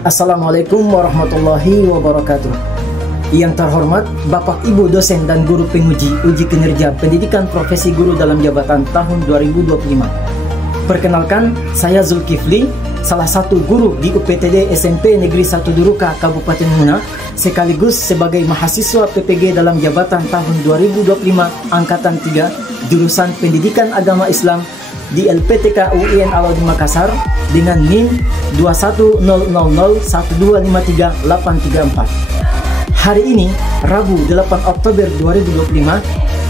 Assalamualaikum warahmatullahi wabarakatuh. Yang terhormat Bapak Ibu dosen dan guru penguji uji kinerja pendidikan profesi guru dalam jabatan tahun 2025. Perkenalkan, saya Zulkifli, salah satu guru di UPTD SMP Negeri 1 Duruka, Kabupaten Muna, sekaligus sebagai mahasiswa PPG dalam jabatan tahun 2025 Angkatan 3 jurusan Pendidikan Agama Islam di LPTK UIN Alauddin Makassar dengan NIM 21000125384. Hari ini, Rabu 8 Oktober 2025,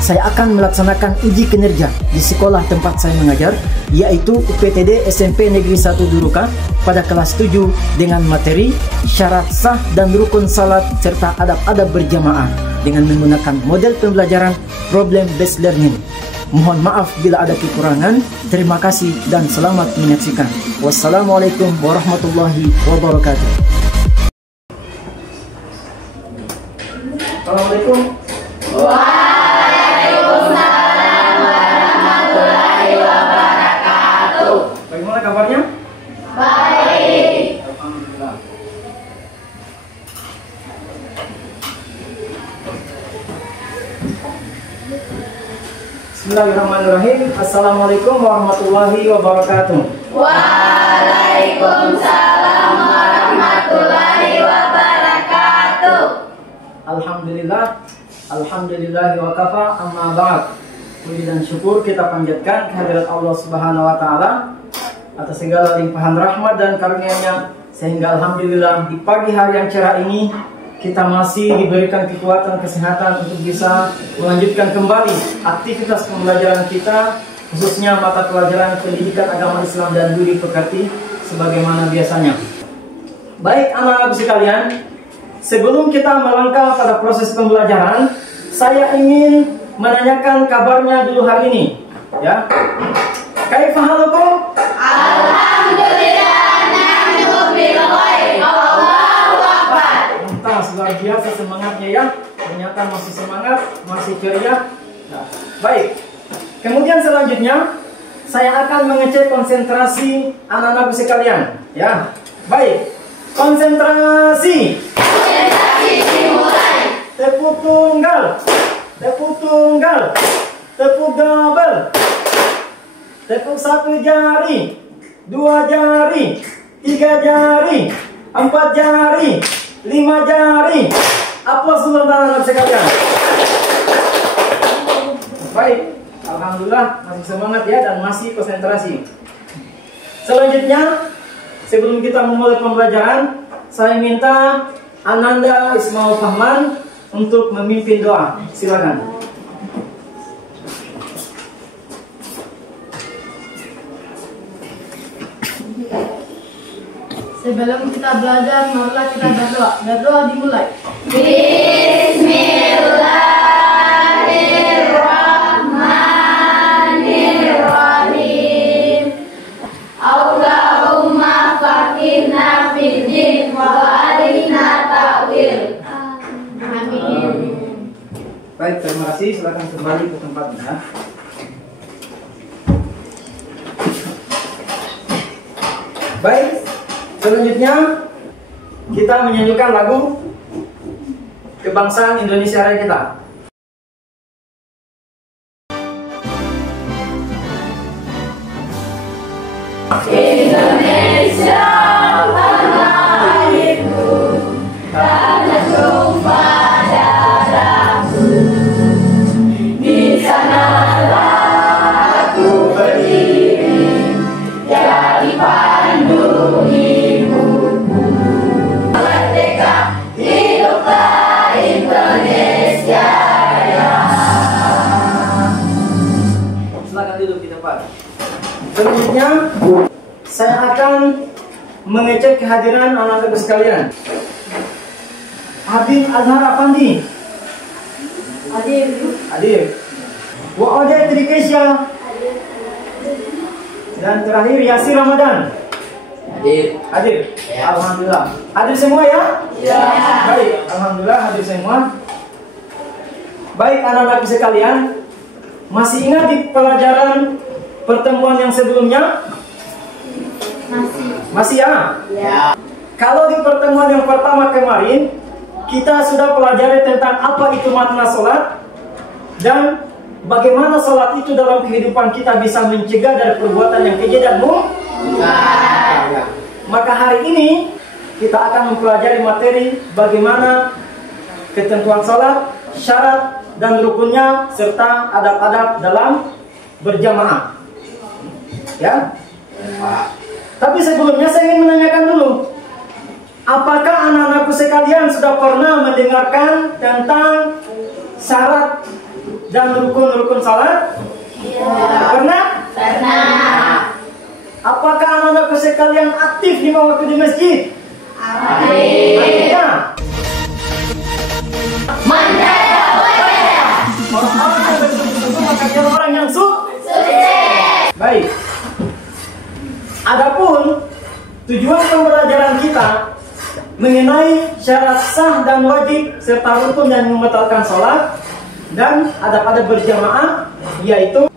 saya akan melaksanakan uji kinerja di sekolah tempat saya mengajar, yaitu UPTD SMP Negeri 1 Duruka pada kelas 7 dengan materi syarat sah dan rukun salat serta adab-adab berjamaah dengan menggunakan model pembelajaran problem based learning. Mohon maaf bila ada kekurangan. Terima kasih dan selamat menyaksikan. Wassalamualaikum warahmatullahi wabarakatuh. Assalamualaikum. Waalaikumsalam warahmatullahi wabarakatuh. Bagaimana kabarnya? Baik. Alhamdulillah. Bismillahirrahmanirrahim. Assalamualaikum warahmatullahi wabarakatuh. Waalaikumsalam warahmatullahi wabarakatuh. Alhamdulillah. Alhamdulillahi wa kafa, amma ba'd. Puji dan syukur kita panjatkan kehadirat Allah Subhanahu wa taala atas segala limpahan rahmat dan karunia-Nya, sehingga alhamdulillah di pagi hari yang cerah ini kita masih diberikan kekuatan kesehatan untuk bisa melanjutkan kembali aktivitas pembelajaran kita, khususnya mata pelajaran Pendidikan Agama Islam dan Budi Pekerti sebagaimana biasanya. Baik anak-anak sekalian, sebelum kita melangkah pada proses pembelajaran, saya ingin menanyakan kabarnya dulu hari ini, ya. Kaifa halukum? Alhamdulillah, nahnu bil khair. Allahu akbar. Mantap, luar biasa semangatnya ya. Ternyata masih semangat, masih ceria. Nah, baik. Kemudian selanjutnya saya akan mengecek konsentrasi anak-anak sekalian, ya. Baik. Konsentrasi. Konsentrasi dimulai. Tepuk tunggal. Tepuk tunggal. Tepuk double. Tepuk satu jari, 2 jari, 3 jari, 4 jari, 5 jari. Aplaus untuk anak-anak sekalian. Baik, alhamdulillah masih semangat ya dan masih konsentrasi. Selanjutnya, sebelum kita memulai pembelajaran, saya minta Ananda Ismail Fahman untuk memimpin doa. Silakan. Sebelum kita belajar, marilah kita berdoa. Berdoa dimulai. Bismillahirrahmanirrahim. Allahumma faqihna fiddin wa arina ta'wil. Amin. Baik, terima kasih. Silakan kembali ke tempatnya. Baik, selanjutnya kita menyanyikan lagu kebangsaan Indonesia Raya kita. Indonesia tanah airku, tanah tumpah darahku. Di sanalah aku berdiri, jadi pandu ibuku. Merdeka, hiduplah Indonesia Raya. Silakan duduk di tempat. Selanjutnya saya akan mengecek kehadiran anak-anak sekalian. Habib Azhar Afandi. Hadir. Wa Odet Rikesya. Dan terakhir Yasir Ramadan. Hadir. Alhamdulillah. Hadir semua ya? Ya. Baik, alhamdulillah hadir semua. Baik anak-anak sekalian, masih ingat di pelajaran pertemuan yang sebelumnya? Masih. Masih ya? Ya. kalau di pertemuan yang pertama kemarin kita sudah pelajari tentang apa itu makna sholat dan bagaimana sholat itu dalam kehidupan kita bisa mencegah dari perbuatan yang keji dan mungkar. Maka hari ini kita akan mempelajari materi bagaimana ketentuan sholat, syarat dan rukunnya serta adab-adab dalam berjamaah. Ya. Tapi sebelumnya saya ingin menanyakan dulu, apakah anak-anakku sekalian sudah pernah mendengarkan tentang syarat dan rukun-rukun salat? Pernah? Pernah. Apakah anak-anakku sekalian aktif di waktu di masjid? Aktif. Orang-orang yang betul-betul makanya orang yang Sukses. baik. Adapun tujuan pembelajaran kita mengenai syarat sah dan wajib serta rukun yang membatalkan sholat dan adab-adab berjamaah, yaitu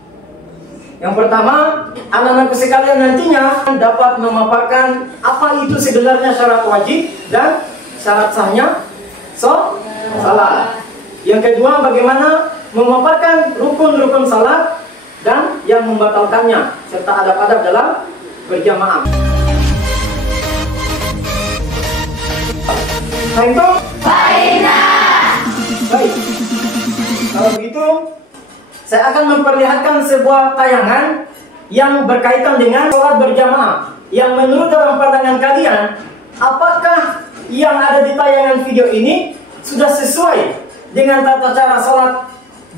yang pertama, anak-anakku sekalian nantinya dapat memaparkan apa itu sebenarnya syarat wajib dan syarat sahnya salat. Yang kedua, bagaimana memaparkan rukun-rukun salat dan yang membatalkannya serta adab-adab dalam berjamaah. Baik. Kalau begitu, saya akan memperlihatkan sebuah tayangan yang berkaitan dengan sholat berjamaah. Yang menurut dalam pandangan kalian, apakah yang ada di tayangan video ini sudah sesuai dengan tata cara sholat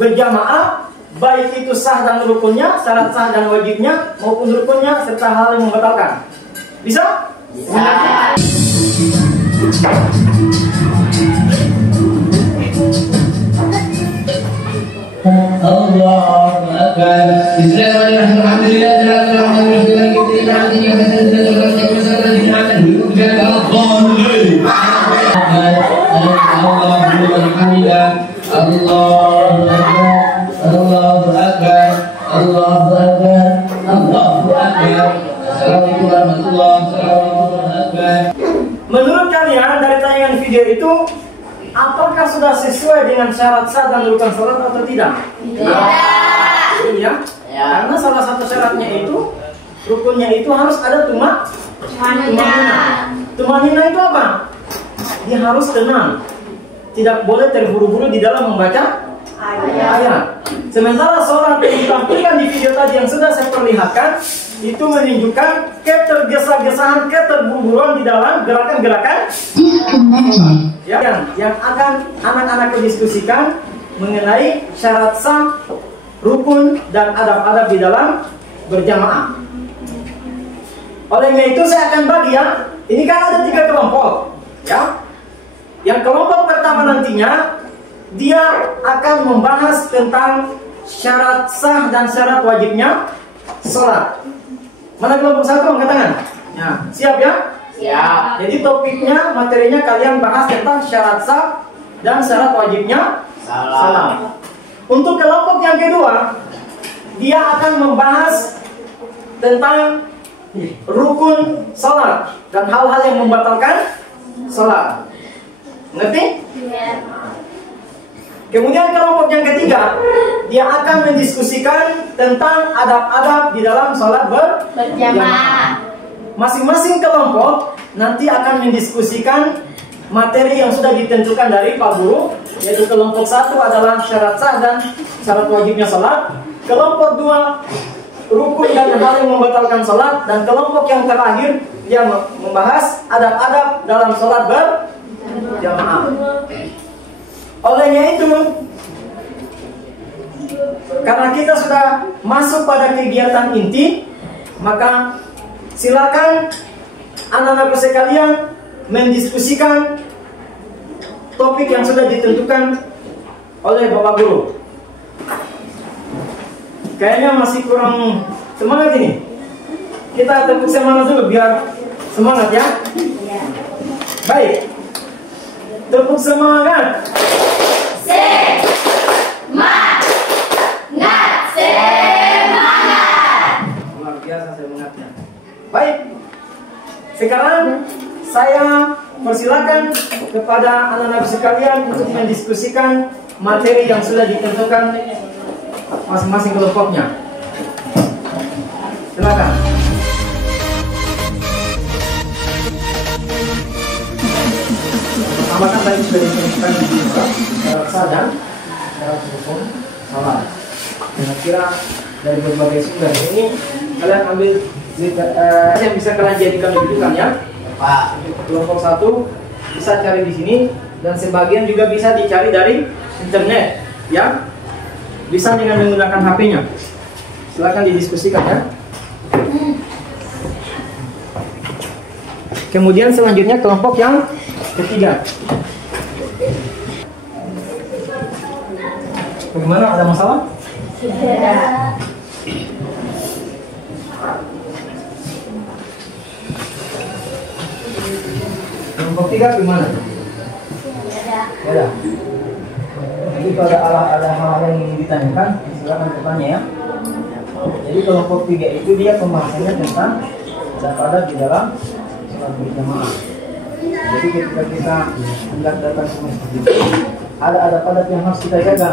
berjamaah, baik itu sah dan rukunnya, syarat sah dan wajibnya, maupun rukunnya serta hal yang membatalkan? Bisa? Bisa. Allahu Akbar. Bismillahirrahmanirrahim. Menurut kalian dari tayangan video itu, apakah sudah sesuai dengan syarat sah dan rukun salat atau tidak? Tidak. Iya. Karena salah satu syaratnya itu, rukunnya itu harus ada tumanina. Tumanina itu apa? Dia harus tenang. Tidak boleh terburu-buru di dalam membaca ayat. Sementara sholat yang ditampilkan di video tadi yang sudah saya perlihatkan, itu menunjukkan ketergesa-gesaan, keterburu-buruan di dalam gerakan-gerakan yang akan anak-anak diskusikan mengenai syarat sah, rukun dan adab-adab di dalam berjamaah. Olehnya itu saya akan bagi ya. Ini kan ada 3 kelompok, ya. Yang kelompok pertama nantinya dia akan membahas tentang syarat sah dan syarat wajibnya sholat. Mana kelompok satu angkat tangan? Ya, siap ya? Siap. Jadi topiknya, materinya kalian bahas tentang syarat sah dan syarat wajibnya salat. Untuk kelompok yang kedua, dia akan membahas tentang rukun salat dan hal-hal yang membatalkan salat. Ngerti? Kemudian kelompok yang ketiga, dia akan mendiskusikan tentang adab-adab di dalam salat berjamaah. Masing-masing kelompok nanti akan mendiskusikan materi yang sudah ditentukan dari Pak Guru, yaitu kelompok 1 adalah syarat sah dan syarat wajibnya salat, kelompok 2 rukun dan hal yang membatalkan salat, dan kelompok yang terakhir dia membahas adab-adab dalam salat berjamaah. Olehnya itu, karena kita sudah masuk pada kegiatan inti, maka silakan anak-anak sekalian mendiskusikan topik yang sudah ditentukan oleh Bapak Guru. Kayaknya masih kurang semangat ini. Kita tepuk semangat dulu biar semangat ya. Baik. Tepuk semangat. Semangat. Luar biasa semangatnya. Baik. Sekarang saya persilakan kepada anak-anak sekalian untuk mendiskusikan materi yang sudah ditentukan masing-masing kelompoknya. Silakan. Pertama kan tadi sudah ditentukan syarat sah dan syarat hukum salah. Kira-kira dari berbagai sumber ini kalian ambil yang bisa kalian jadikan rujukan ya. Pak. Kelompok 1 bisa cari di sini dan sebagian juga bisa dicari dari internet ya. Bisa dengan menggunakan HP-nya. Silakan didiskusikan ya. Kemudian selanjutnya kelompok yang ketiga. Bagaimana, ada masalah? Tidak. Kelompok 3 gimana? Beda. Jadi kalau ada hal yang ingin ditanyakan, silakan bertanya ya. Jadi kelompok 3 itu dia pembahasannya tentang ada di dalam sholat berjamaah. Jadi ketika kita hendak datang ke masjid itu, ada padat yang harus kita jaga.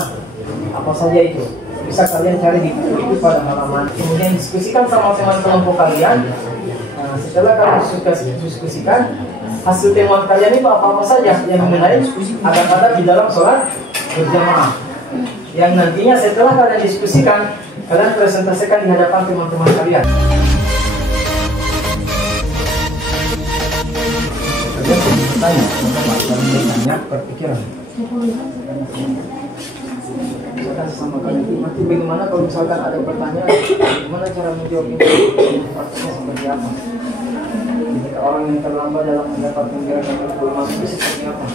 Apa saja itu? Bisa kalian cari di buku itu pada halaman. Kemudian diskusikan sama teman kelompok kalian. Nah, setelah kalian diskusikan, hasil temuan kalian itu apa-apa saja yang mengenai ada di dalam sholat berjamaah. Yang nantinya setelah kalian diskusikan, kalian presentasikan di hadapan teman-teman kalian. Kalian bertanya, bertanya, berpikiran. Misalkan sama kalian, nanti bagaimana kalau misalkan ada pertanyaan, gimana cara menjawabnya? Prakteknya seperti apa? Jika orang yang terlambat dalam mendapat pengirahan yang belum masuk itu seperti apa?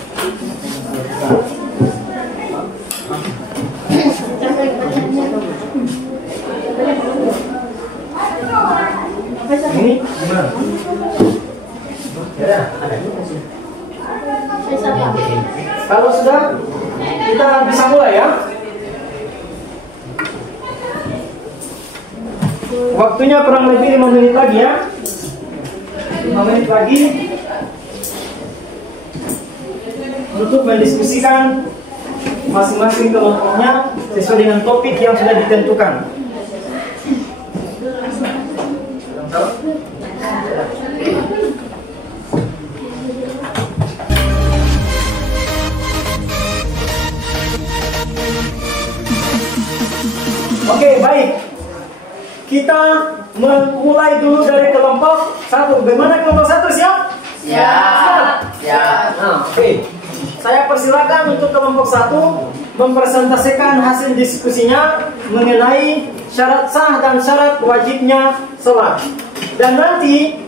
Ini gimana? Ya, ada juga sih. Kalau sudah, kita bisa mulai ya. Waktunya kurang lebih 5 menit lagi ya. 5 menit lagi untuk mendiskusikan masing-masing kelompoknya sesuai dengan topik yang sudah ditentukan. Oke, baik. Kita memulai dulu dari kelompok 1. Bagaimana kelompok 1, siap? Siap. Nah, oke. Saya persilakan untuk kelompok 1 mempresentasikan hasil diskusinya mengenai syarat sah dan syarat wajibnya sholat. Dan nanti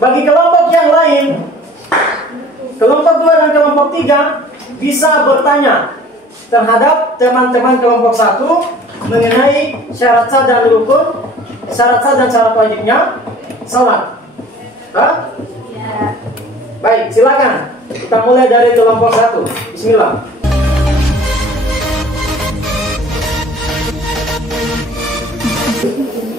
bagi kelompok yang lain, kelompok 2 dan kelompok 3 bisa bertanya terhadap teman-teman kelompok 1 mengenai syarat sah dan rukun, syarat sah dan syarat wajibnya sholat. Ya. Baik, silakan. Kita mulai dari kelompok 1. Bismillah.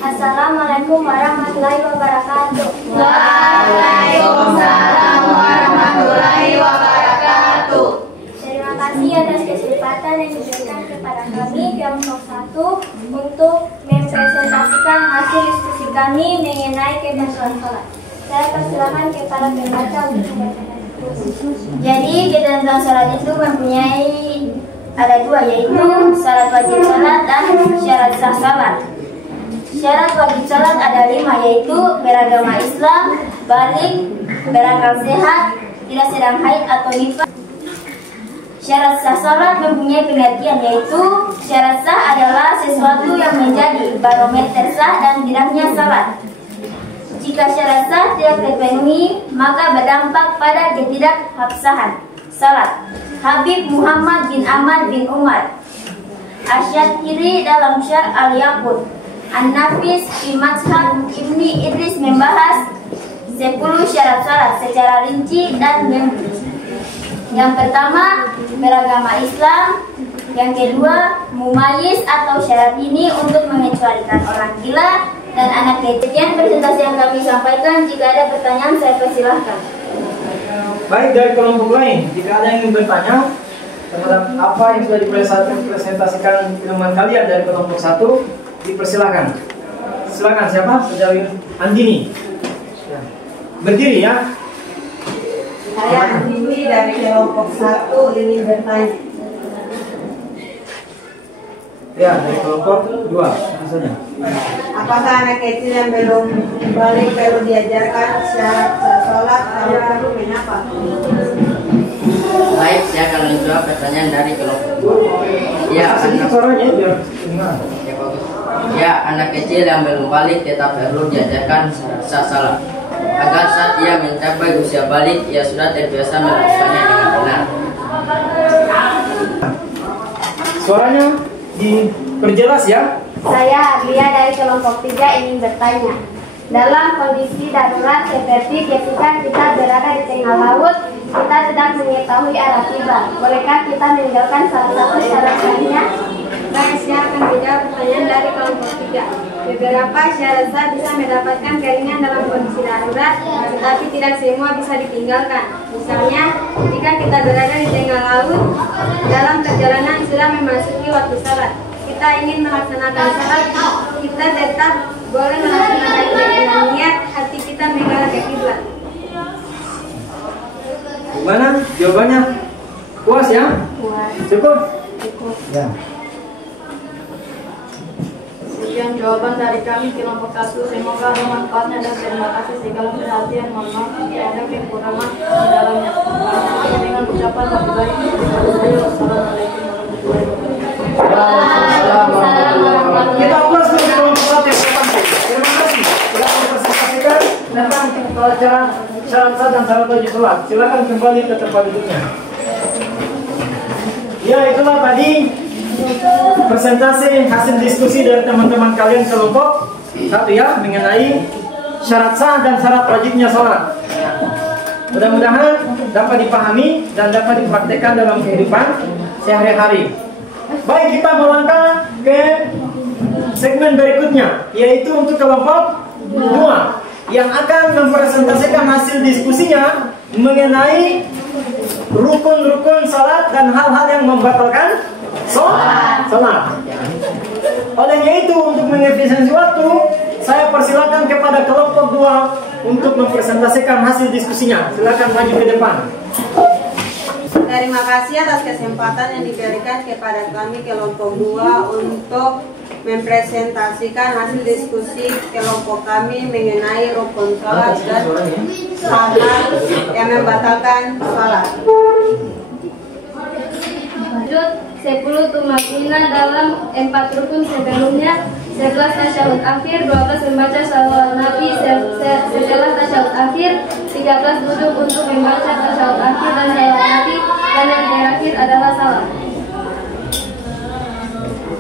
Assalamualaikum warahmatullahi wabarakatuh. Waalaikumsalam warahmatullahi wabarakatuh. Terima kasih atas kesempatan yang diberikan kepada kami kelompok 1 untuk mempresentasikan hasil diskusi kami mengenai ketentuan sholat. Saya persilakan kepada pembaca untuk membacakan. Jadi ketentuan sholat itu mempunyai ada 2, yaitu syarat wajib sholat dan syarat sah sholat. Syarat wajib sholat ada 5, yaitu beragama Islam, balik, berakal sehat, tidak sedang haid atau nifas. Syarat sah sholat mempunyai pengertian, yaitu syarat sah adalah sesuatu yang menjadi barometer sah dan tidaknya sholat. Jika syarat sah tidak terpenuhi, maka berdampak pada ketidakabsahan salat. Habib Muhammad bin Ahmad bin Umar Asy-Syatiri dalam Syarh Al-Yaqut An-Nafis fi Mazhab Ibni Idris membahas 10 syarat salat secara rinci dan memperinci. Yang pertama, beragama Islam. Yang kedua, mumayyiz atau syarat ini untuk mengecualikan orang gila dan anak kecil. Sekian presentasi yang kami sampaikan. Jika ada pertanyaan, saya persilahkan. Baik, dari kelompok lain, jika ada yang ingin bertanya terhadap apa yang sudah dipresentasikan teman kalian dari kelompok 1, dipersilakan. Silakan, siapa? Saudari Andini. Ya. Berdiri ya. Saya Andini dari kelompok 1 ingin bertanya. Ya, dari kelompok 2, maksudnya. Apakah anak kecil yang belum balik perlu diajarkan syarat sholat? Kalau perlu, mengapa? Baik, saya akan menjawab pertanyaan dari kelompok 2. Ya, anak Suaranya biar dengar. Ya, anak kecil yang belum balik tetap perlu diajarkan syarat sah salat agar saat ia mencapai usia balik ia sudah terbiasa melakukannya dengan benar. Suaranya diperjelas ya. Saya Adlia dari kelompok 3 ingin bertanya. Dalam kondisi darurat seperti ketika kita berada di tengah laut, kita tidak mengetahui arah kiblat. Bolehkah kita meninggalkan salah satu syarat sahnya? Baik, saya akan menjawab pertanyaan dari kelompok 3. Beberapa syarat sah bisa mendapatkan keringan dalam kondisi darurat, tetapi tidak semua bisa ditinggalkan. Misalnya, jika kita berada di tengah laut, dalam perjalanan sudah memasuki waktu salat, kita ingin melaksanakan salat, kita tetap boleh melaksanakan dengan niat hati kita mengarah ke kiblat. Gimana? Jawabannya puas ya? Puas. Cukup? Cukup. Ya. Sekian jawaban dari kami kelompok 1. Semoga ada manfaatnya dan terima kasih segala perhatian. Mohon maaf jika ada kekurangan di dalamnya. Dengan ucapan lebih baik daripada saya. Wassalamualaikum warahmatullahi wabarakatuh. Kita ulas dulu kelompok 1 yang terpenting. Terima kasih telah mempresentasikan tentang pelajaran syarat sah dan syarat wajib sholat. Silakan kembali ke tempat duduknya. Ya, itulah tadi presentasi hasil diskusi dari teman-teman kalian kelompok 1 ya, mengenai syarat sah dan syarat wajibnya sholat. Mudah-mudahan dapat dipahami dan dapat dipraktekkan dalam kehidupan sehari-hari. Baik, kita melangkah ke segmen berikutnya, yaitu untuk kelompok 2 yang akan mempresentasikan hasil diskusinya mengenai rukun-rukun salat dan hal-hal yang membatalkan salat. Olehnya itu, untuk mengefisiensi waktu, saya persilakan kepada kelompok 2 untuk mempresentasikan hasil diskusinya. Silakan maju ke depan. Terima kasih atas kesempatan yang diberikan kepada kami kelompok 2 untuk mempresentasikan hasil diskusi kelompok kami mengenai rukun salat dan hal-hal yang membatalkan salat. Lanjut, 10 tumakinah dalam 4 rukun sebelumnya, 11 tasyahud akhir, 12 membaca salawat Nabi setelah tasyahud akhir, 13 duduk untuk membaca tasyahud akhir dan salawat Nabi, dan yang terakhir adalah salam.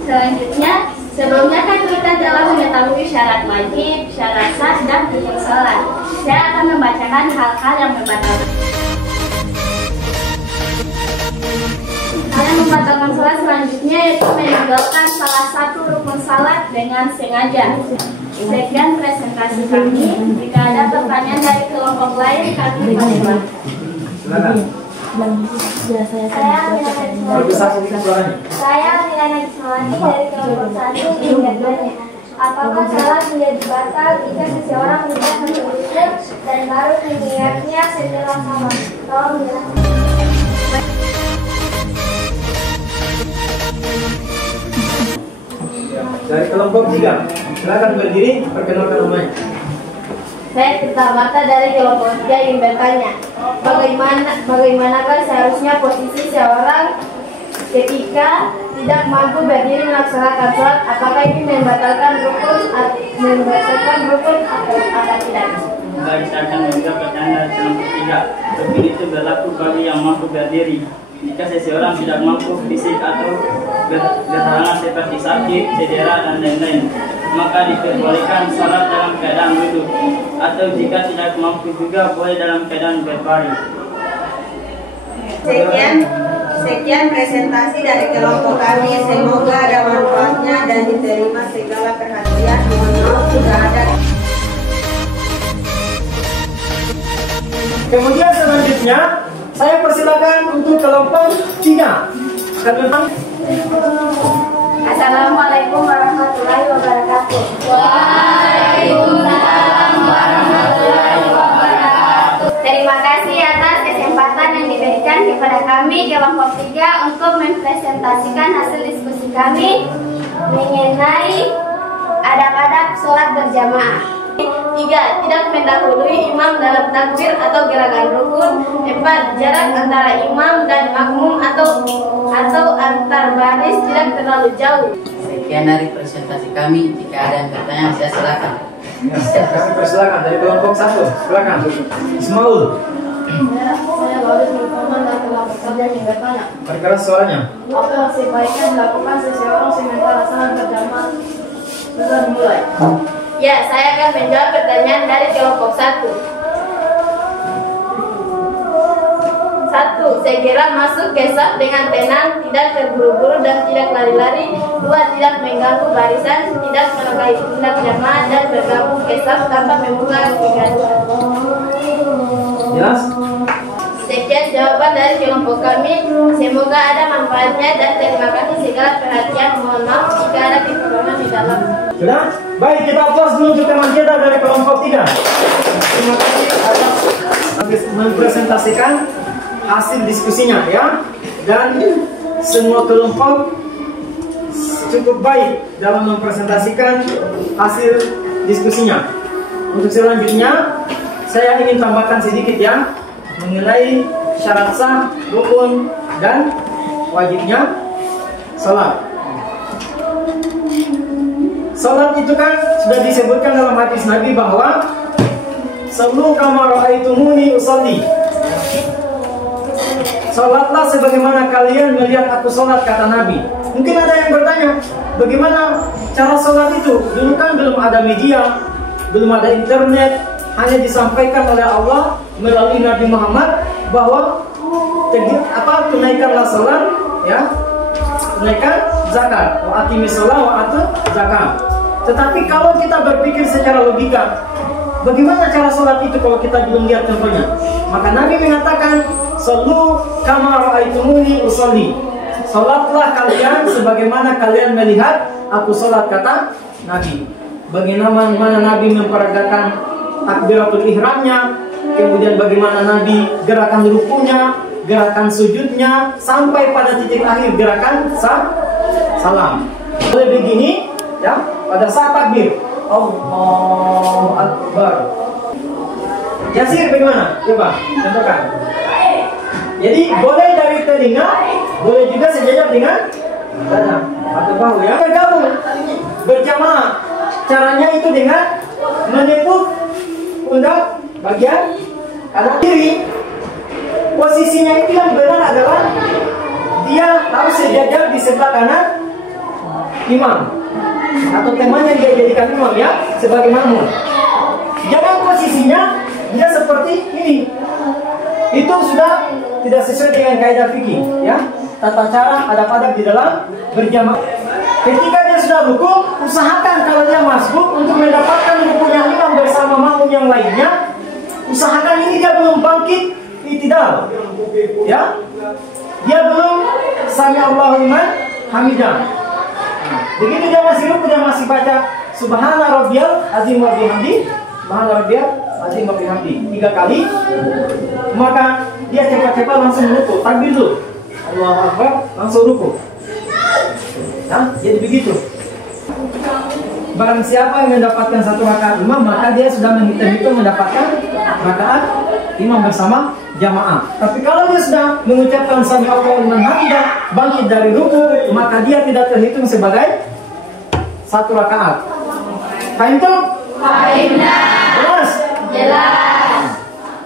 Selanjutnya, sebelumnya kan kita telah mengetahui syarat wajib, syarat sah, dan rukun salat. Saya akan membacakan hal-hal yang membatalkan. Yang membatalkan salat selanjutnya yaitu meninggalkan salah satu rukun salat dengan sengaja. Sekian presentasi kami. Jika ada pertanyaan dari kelompok lain, kami persilakan. Saya Milana Ismawati dari kelompok 1 ingin bertanya, apakah salat menjadi batal jika seseorang tidak menyebutkan dan baru mengingatnya setelah salat? Tolong jelaskan. Dari kelompok 3, silakan berdiri, perkenalkan namanya. Saya Tirta Marta dari kelompok 3 ingin bertanya, bagaimanakah seharusnya posisi seorang ketika tidak mampu berdiri melaksanakan sholat? Apakah ini membatalkan rukun atau tidak? Baik, saya akan menjawab pertanyaan dari kelompok 3. Rukun itu berlaku bagi yang mampu berdiri. Jika seseorang tidak mampu fisik atau berhalangan seperti sakit, cedera, dan lain-lain, maka diperbolehkan sholat dalam keadaan duduk, atau jika tidak mampu juga boleh dalam keadaan berbaring. Sekian presentasi dari kelompok kami. Semoga ada manfaatnya dan diterima segala perhatian. Mohon maaf jika ada Kemudian selanjutnya saya persilakan untuk kelompok 3. Assalamualaikum warahmatullahi wabarakatuh. Waalaikumsalam warahmatullahi wabarakatuh. Terima kasih atas kesempatan yang diberikan kepada kami kelompok 3 untuk mempresentasikan hasil diskusi kami mengenai adab-adab sholat berjamaah. 3. Tidak mendahului imam dalam takbir atau gerakan rukun. 4. Jarak antara imam dan makmum atau antar baris tidak terlalu jauh. Sekian dari presentasi kami. Jika ada yang bertanya, saya silakan. Ya, kami persilakan dari kelompok 1. Silakan, Ismaul. Saya baru berkomentar dari kelompok kerja yang bertanya. Perkeras suaranya. Apa yang sebaiknya dilakukan seseorang sementara salat berjamaah sudah dimulai? Ya, saya akan menjawab pertanyaan dari kelompok 1. 1. Segera masuk ke saf dengan tenang, tidak terburu-buru dan tidak lari-lari. 2. Tidak mengganggu barisan, tidak melakukan tindak jamaah dan bergabung ke saf tanpa membuka kegaduhan. Jelas? Sekian jawaban dari kelompok kami. Semoga ada manfaatnya dan terima kasih segala perhatian. Mohon maaf jika ada kekurangan di dalam. Sudah? Baik, kita aplaus dulu untuk teman kita dari kelompok 3. Terima kasih atas mempresentasikan hasil diskusinya ya. Dan semua kelompok cukup baik dalam mempresentasikan hasil diskusinya. Untuk selanjutnya, saya ingin tambahkan sedikit ya mengenai syarat sah, rukun, dan wajibnya sholat. Sholat itu kan sudah disebutkan dalam hadis Nabi bahwa sallu kama ra'aitumuni usolli. Sholatlah sebagaimana kalian melihat aku sholat, kata Nabi. Mungkin ada yang bertanya, bagaimana cara sholat itu? Dulu kan belum ada media, belum ada internet, hanya disampaikan oleh Allah melalui Nabi Muhammad bahwa tunaikanlah sholat, ya, tunaikan zakat, wa aqimis shalah wa atu zakat. Tetapi kalau kita berpikir secara logika, bagaimana cara sholat itu kalau kita belum lihat contohnya? Maka Nabi mengatakan, sallu kama ra'aitumuni usolli. Sholatlah kalian sebagaimana kalian melihat aku sholat, kata Nabi. Bagaimana Nabi memperagakan takbiratul ihramnya, kemudian bagaimana Nabi gerakan rukunya, gerakan sujudnya, sampai pada titik akhir gerakan salam. Oleh begini, ya, pada saat takbir, Allahu Akbar. Yasir bagaimana? Coba contohkan. Jadi boleh dari telinga, boleh juga sejajar dengan dada atau bahu ya. Bergabung berjamaah. Caranya itu dengan menepuk pundak bagian kanan kiri. Posisinya itu yang benar adalah dia harus sejajar di sebelah kanan imam atau teman yang dia jadikan imam ya, sebagai makmum. Jangan posisinya dia seperti ini. Itu sudah tidak sesuai dengan kaidah fikih ya. Tata cara adab-adab di dalam berjamaah. Ketika dia sudah ruku, usahakan kalau dia masbuk untuk mendapatkan rukunya imam bersama makmum yang lainnya. Usahakan ini dia belum bangkit i'tidal, ya, dia belum sami Allahu liman hamidah. Begitu dia masih ruku, dia masih baca subhana rabbiyal azim wa bihamdi, subhana rabbiyal azim wa bihamdi 3 kali, maka dia cepat-cepat langsung ruku, takbir dulu, Allahu Akbar, langsung ruku. Nah, jadi begitu. Barang siapa yang mendapatkan 1 rakaat imam, maka dia sudah menghitung mendapatkan rakaat imam bersama jamaah. Tapi kalau dia sudah mengucapkan sami Allahu liman hamidah, bangkit dari ruku, maka dia tidak terhitung sebagai 1 rakaat. Paham itu? Paham. Jelas? Jelas.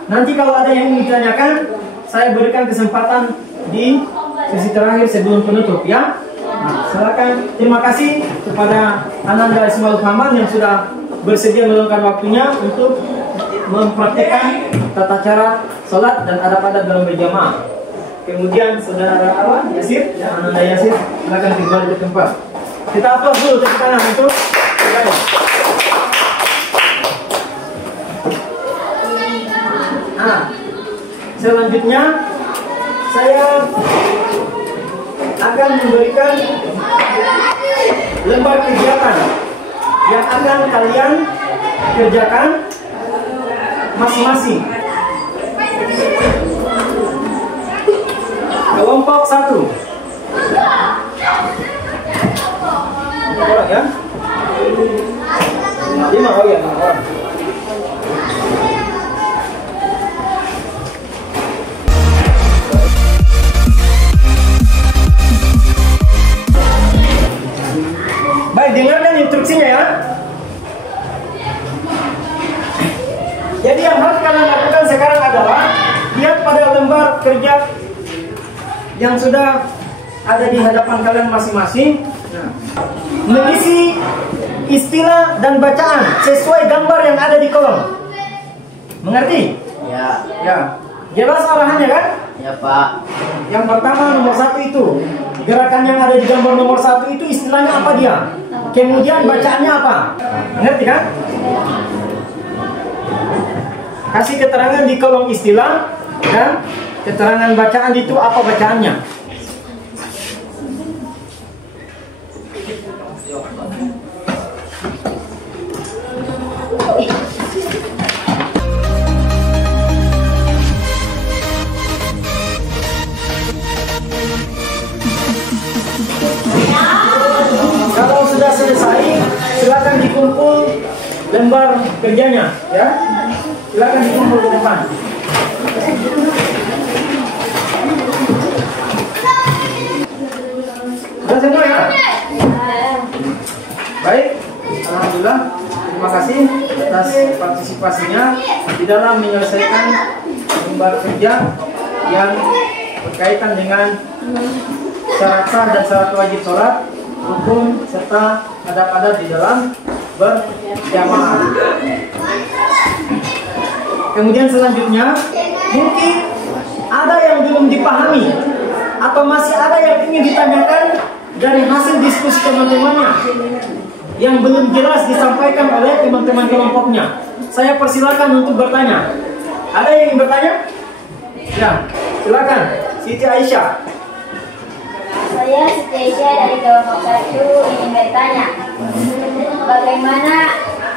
Nanti kalau ada yang ingin ditanyakan, saya berikan kesempatan di sesi terakhir sebelum penutup ya. Nah, silakan. Terima kasih kepada Ananda Ismail Muhammad yang sudah bersedia meluangkan waktunya untuk mempraktikkan tata cara sholat dan adab-adab dalam berjamaah. Kemudian saudara Yasir, ya, Ananda Yasir, silakan kembali ke tempat. Kita aplaus dulu tepuk tangan untuk selanjutnya saya akan memberikan lembar kegiatan yang akan kalian kerjakan masing-masing. Kelompok 1. Orang ya? 5 oh ya, 5 orang. Baik, dengarkan instruksinya ya. Jadi yang harus kalian lakukan sekarang adalah lihat pada lembar kerja yang sudah ada di hadapan kalian masing-masing. Mengisi istilah dan bacaan sesuai gambar yang ada di kolom. Mengerti? Ya. Ya. Jelas arahannya kan? Ya, Pak. Yang pertama nomor 1 itu gerakan yang ada di gambar nomor 1 itu istilahnya apa dia? Kemudian bacaannya apa? Ngerti kan? Kasih keterangan di kolom istilah dan keterangan bacaan itu apa bacaannya. Kalau sudah selesai, silakan dikumpul lembar kerjanya, ya. Silakan dikumpul ke depan. Sudah semua ya? Baik, alhamdulillah. Terima kasih atas partisipasinya di dalam menyelesaikan lembar kerja yang berkaitan dengan syarat sah dan syarat wajib sholat, rukun serta adab-adab di dalam berjamaah. Kemudian selanjutnya mungkin ada yang belum dipahami atau masih ada yang ingin ditanyakan dari hasil diskusi teman-temannya yang belum jelas disampaikan oleh teman-teman kelompoknya. Saya persilakan untuk bertanya. Ada yang ingin bertanya? Ya, silakan. Siti Aisyah. Saya Siti Aisyah dari kelompok 1 ingin bertanya, bagaimana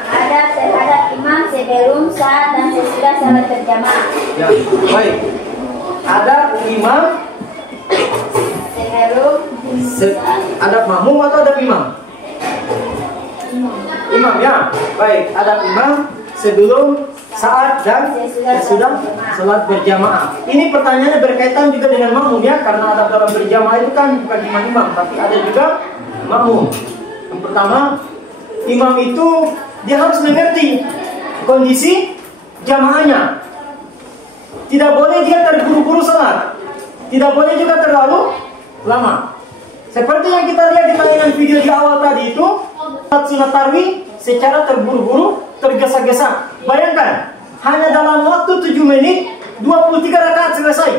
adab terhadap imam sebelum, saat, dan sesudah salat berjamaah? Ya, baik. Adab imam Sebelum, adab makmum atau adab imam? Imam ya. Baik, adab imam sebelum, saat, dan sesudah salat berjamaah. Ini pertanyaannya berkaitan juga dengan makmum ya, karena adab dalam berjamaah itu kan bukan cuma imam, tapi ada juga makmum. Yang pertama, imam itu dia harus mengerti kondisi jamaahnya. Tidak boleh dia terburu-buru salat. Tidak boleh juga terlalu lama. Seperti yang kita lihat di tayangan video di awal tadi itu, salat sunat tarawih secara terburu-buru, tergesa-gesa. Bayangkan, hanya dalam waktu 7 menit 23 rakaat selesai.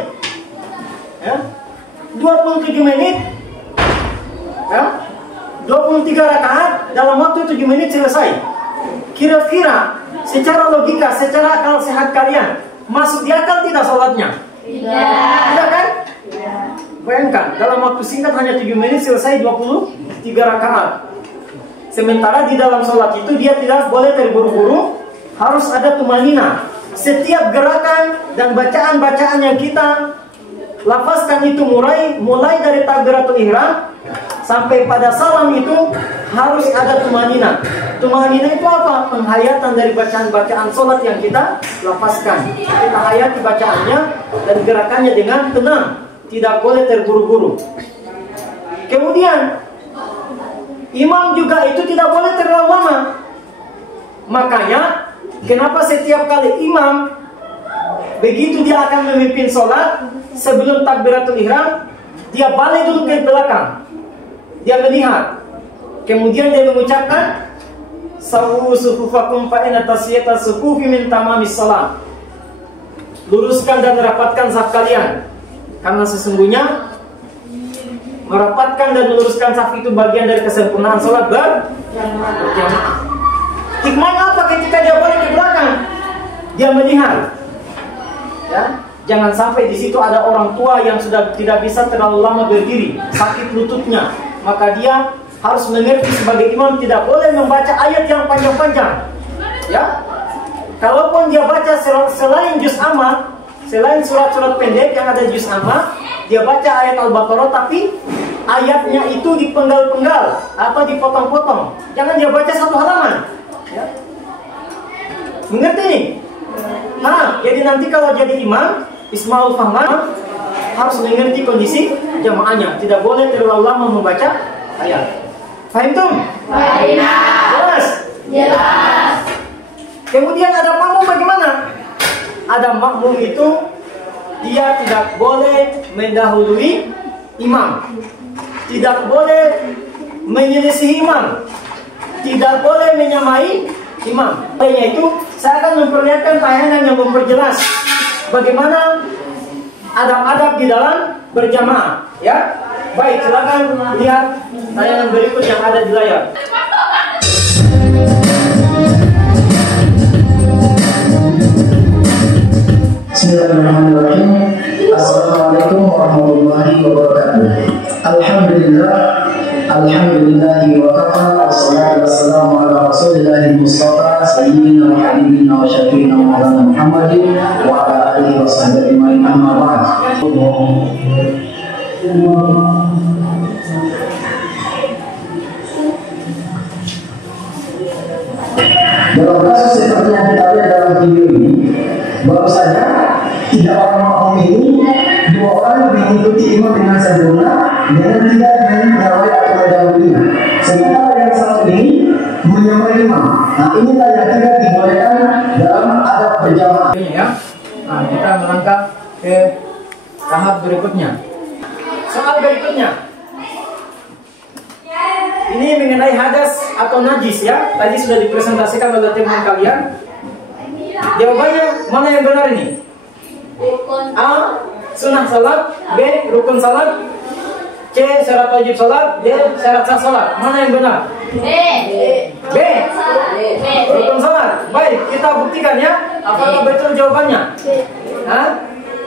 Ya? 27 menit ya? 23 rakaat dalam waktu 7 menit selesai. Kira-kira secara logika, secara akal sehat kalian, masuk di akal tidak sholatnya? Tidak kan? Bayangkan, dalam waktu singkat hanya 7 menit selesai 23 rakaat. Sementara di dalam sholat itu dia tidak boleh terburu-buru, harus ada tumanina. Setiap gerakan dan bacaan-bacaan yang kita lafazkan itu mulai dari takbiratul ihram sampai pada salam itu harus ada tumanina. Tumanina itu apa? Penghayatan dari bacaan-bacaan sholat yang kita lafazkan. Kita hayati bacaannya dan gerakannya dengan tenang, tidak boleh terburu-buru. Kemudian imam juga itu tidak boleh terlalu lama. Makanya kenapa setiap kali imam begitu dia akan memimpin sholat, sebelum takbiratul ihram dia balik dulu ke belakang, dia melihat, kemudian dia mengucapkan sawu sufufakum fa inna tasyiyata sufufi min tamamis shalah. Luruskan dan rapatkan saf kalian, karena sesungguhnya merapatkan dan meluruskan saf itu bagian dari kesempurnaan sholat berjamaah. Hikmahnya apa ketika dia balik ke belakang? Dia melihat, ya, Jangan sampai di situ ada orang tua yang sudah tidak bisa terlalu lama berdiri, sakit lututnya, maka dia harus mengerti sebagai imam tidak boleh membaca ayat yang panjang-panjang. Ya, kalaupun dia baca selain juz amma, selain surat-surat pendek yang ada juz amma, dia baca ayat Al-Baqarah tapi ayatnya itu dipenggal-penggal atau dipotong-potong. Jangan dia baca satu halaman. Ya. Mengerti nih? Nah, jadi nanti kalau jadi imam, Ismaul Fahman harus mengerti kondisi jamaahnya. Tidak boleh terlalu lama membaca ayat. Fahim tuh? Jelas? Jelas. Kemudian ada makmum bagaimana? Ada makmum itu dia tidak boleh mendahului imam, tidak boleh menyelisih imam, tidak boleh menyamai imam. Lainnya itu saya akan memperlihatkan tayangan yang memperjelas bagaimana adab-adab di dalam berjamaah. Ya, baik, silakan lihat tayangan berikut yang ada di layar. Bismillahirrahmanirrahim. Assalamualaikum warahmatullahi wabarakatuh. Alhamdulillahi wa kafa, wassalatu wassalamu ala rasulillahi mustafa sayyidina wa habibina wa syafiina wa maulana Muhammadin wa ala alihi wa sahbihi ajma'in, amma ba'd. Dalam kasus seperti yang kita lihat dalam video ini, baru saja tiga orang makmum ini, dua orang mengikuti imam dengan sempurna dengan tidak menyamai atau mendahulunya. Sementara yang satu ini menyamai imam. Nah, inilah yang tidak dibolehkan dalam adab berjamaah. Ya. Nah, kita melangkah ke tahap berikutnya. Soal berikutnya. Ini mengenai hadas atau najis ya. Tadi sudah dipresentasikan oleh teman kalian. Jawabannya mana yang benar ini? A. Sunnah salat, B. Rukun salat, C. Syarat wajib salat, D. Syarat sah salat. Mana yang benar? B. Rukun salat. Baik, kita buktikan ya. Apakah betul jawabannya? Hah?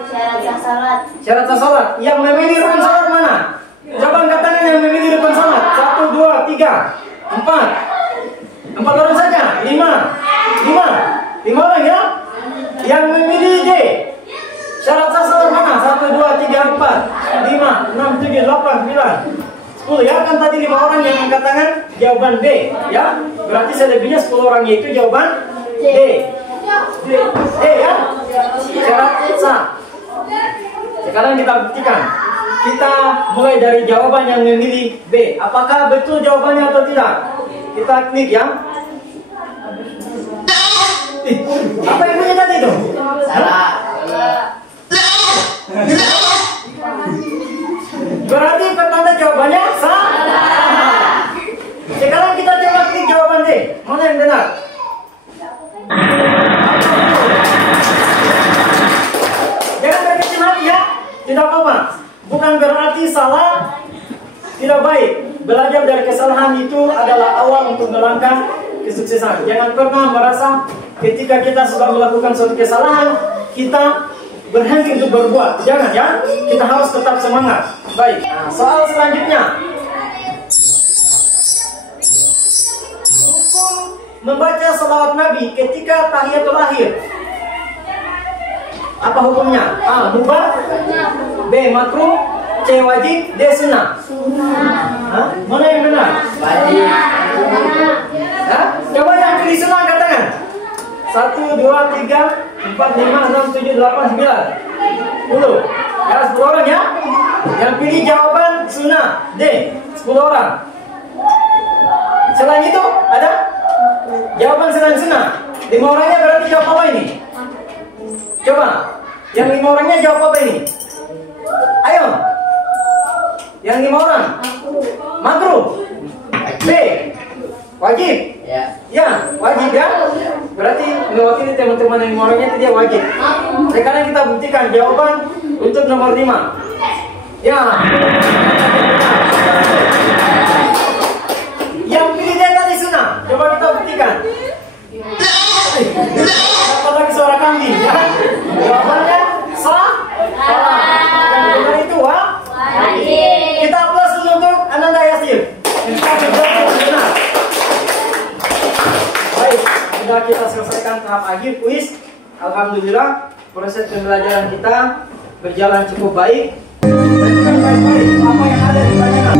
Syarat sah salat. Syarat sah salat. Yang memilih rukun salat mana? Coba katakan yang memilih rukun salat. 1, 2, 3, 4. 4 orang saja. 5 orang ya. Yang memilih D. Syarat sah salat mana? 1, 2, 3, 4, 5, 6, 7, 8, 9, 10 ya. Kan tadi 5 orang yang angkat tangan jawaban B ya. Berarti selebihnya 10 orang itu jawaban D. D ya. Syarat sah. Sekarang kita buktikan. Kita mulai dari jawaban yang memilih B. Apakah betul jawabannya atau tidak? Kita klik ya. Apa yang punya tadi itu? Salah. Berarti pertanda jawabannya salah. Sekarang kita coba klik jawaban D. Mana yang benar? Jangan berkecil hati ya. Tidak apa-apa. Bukan berarti salah tidak baik. Belajar dari kesalahan itu adalah awal untuk melangkah kesuksesan. Jangan pernah merasa ketika kita sudah melakukan suatu kesalahan kita berhenti untuk berbuat. Jangan ya. Kita harus tetap semangat. Baik. Nah, soal selanjutnya. Hukum membaca salawat Nabi ketika tahiyatul akhir. Apa hukumnya? A. Mubah, B. Makruh, C. Wajib, D. Sunnah. Hah? Mana yang benar? Wajib. Hah? Coba yang pilih sunnah angkat tangan. 1, 2, 3, 4, 5, 6, 7, 8, 9, 10. Ya, 10 orang ya. Yang pilih jawaban sunnah D. 10 orang. Selain itu ada? Jawaban selain sunnah. 5 orangnya berarti jawab apa ini? Coba, yang 5 orangnya jawab apa ini? Ayo. Yang 5 orang. Makruh. B. Wajib. Ya, wajib ya. Berarti mewakili teman-teman yang 5 orangnya itu dia wajib. Sekarang kita buktikan jawaban untuk nomor 5. Ya. Yang pilih dia tadi sunnah. Coba kita buktikan. Apa lagi suara kambing ya? Jawabannya salah. tahap akhir kuis. Alhamdulillah proses pembelajaran kita berjalan cukup baik. Perhatikan baik-baik apa yang ada di tangan.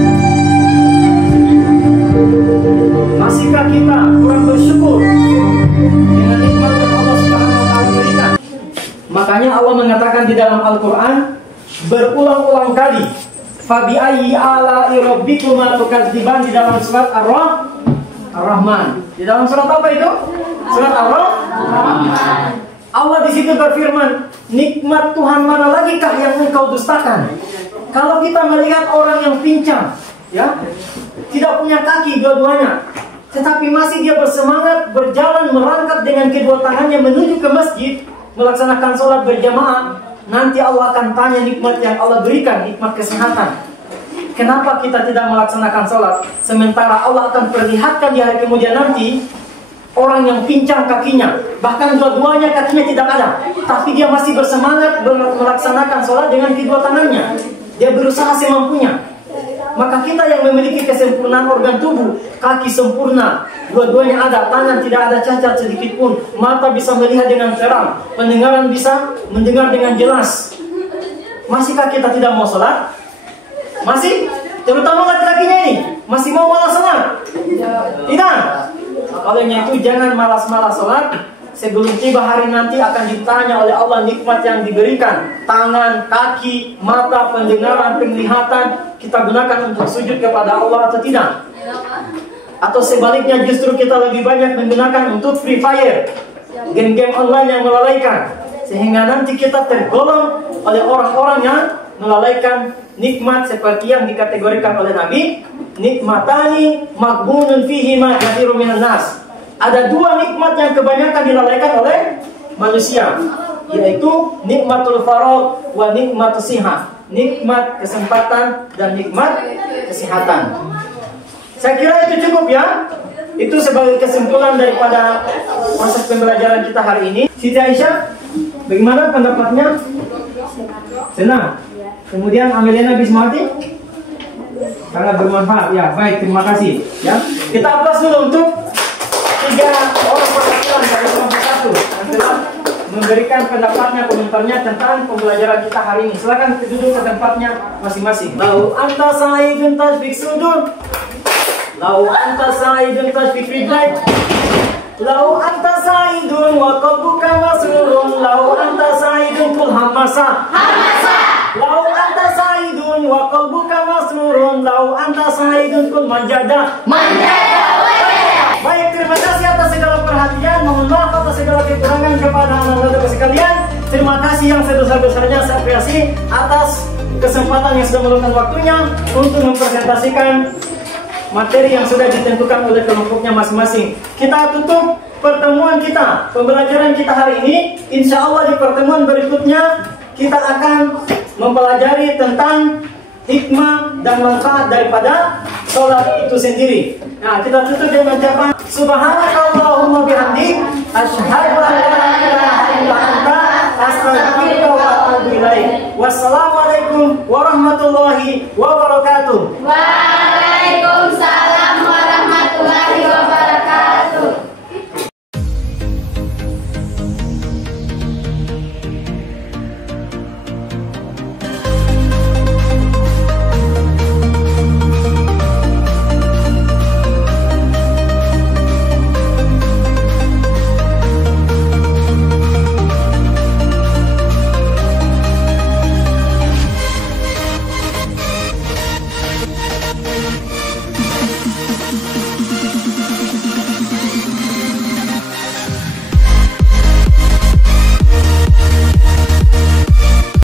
Masihkah kita kurang bersyukur dengan nikmat yang Allah Subhanahu wa taala berikan? Makanya Allah mengatakan di dalam Al-Qur'an berulang-ulang kali, Fabi ayyi ala'i rabbikuma tukadziban, di dalam surat Ar-Rahman. Di dalam surat apa itu? Surat Ar-Rahman. Allah di situ berfirman, nikmat Tuhan mana lagi kah yang engkau dustakan? Kalau kita melihat orang yang pincang, ya, tidak punya kaki dua-duanya, tetapi masih dia bersemangat berjalan merangkak dengan kedua tangannya menuju ke masjid melaksanakan sholat berjamaah, nanti Allah akan tanya nikmat yang Allah berikan, nikmat kesehatan. Kenapa kita tidak melaksanakan sholat? Sementara Allah akan perlihatkan di hari kemudian nanti orang yang pincang kakinya, bahkan dua-duanya kakinya tidak ada, tapi dia masih bersemangat melaksanakan sholat dengan kedua tangannya. Dia berusaha semampunya. Maka kita yang memiliki kesempurnaan organ tubuh, kaki sempurna, dua-duanya ada, tangan tidak ada cacat sedikit pun, mata bisa melihat dengan terang, pendengaran bisa mendengar dengan jelas. Masihkah kita tidak mau sholat? Masih? Terutama laki-lakinya ini, masih mau malas sholat? Tidak. Olehnya itu jangan malas-malas sholat. Sebelum tiba hari nanti akan ditanya oleh Allah nikmat yang diberikan, tangan, kaki, mata, pendengaran, penglihatan, kita gunakan untuk sujud kepada Allah atau tidak? Atau sebaliknya justru kita lebih banyak menggunakan untuk free fire, game-game online yang melalaikan, sehingga nanti kita tergolong oleh orang-orang yang melalaikan nikmat seperti yang dikategorikan oleh Nabi, nikmatani maghbunun fihima katsirun minan nas. Ada dua nikmat yang kebanyakan dilalaikan oleh manusia, yaitu nikmatul faragh wa nikmatus sihah, nikmat kesempatan dan nikmat kesehatan. Saya kira itu cukup ya. Itu sebagai kesimpulan daripada proses pembelajaran kita hari ini. Siti Aisyah, bagaimana pendapatnya? Senang. Kemudian Ameliana Bismati, sangat bermanfaat ya. Baik, terima kasih ya. Kita aplaus dulu untuk 3 orang perwakilan dari kelompok 1 yang telah memberikan pendapatnya, komentarnya tentang pembelajaran kita hari ini. Silakan duduk ke tempatnya masing-masing. Lau anta sa'idun tasbik sudur, lau anta sa'idun tasbik ridlai, lau anta sa'idun wa qalbuka masrurun, lau anta sa'idun kul hamasa, lau anta sa'idun wa qalbuka masrurun, lau anta sa'idun kul manjada. Baik, terima kasih atas segala perhatian. Mohon maaf atas segala kekurangan kepada anak-anak sekalian. Terima kasih yang sebesar-besarnya saya apresiasi atas kesempatan yang sudah meluangkan waktunya untuk mempresentasikan materi yang sudah ditentukan oleh kelompoknya masing-masing. Kita tutup pertemuan kita, pembelajaran kita hari ini. Insya Allah di pertemuan berikutnya kita akan mempelajari tentang hikmah dan manfaat daripada sholat itu sendiri. Nah, kita tutup dengan ucapan Subhanakallahumma bihamdik, asyhadu an la ilaha illa anta, astaghfiruka wa atubu ilaik. Wassalamualaikum warahmatullahi wabarakatuh. Waalaikumsalam.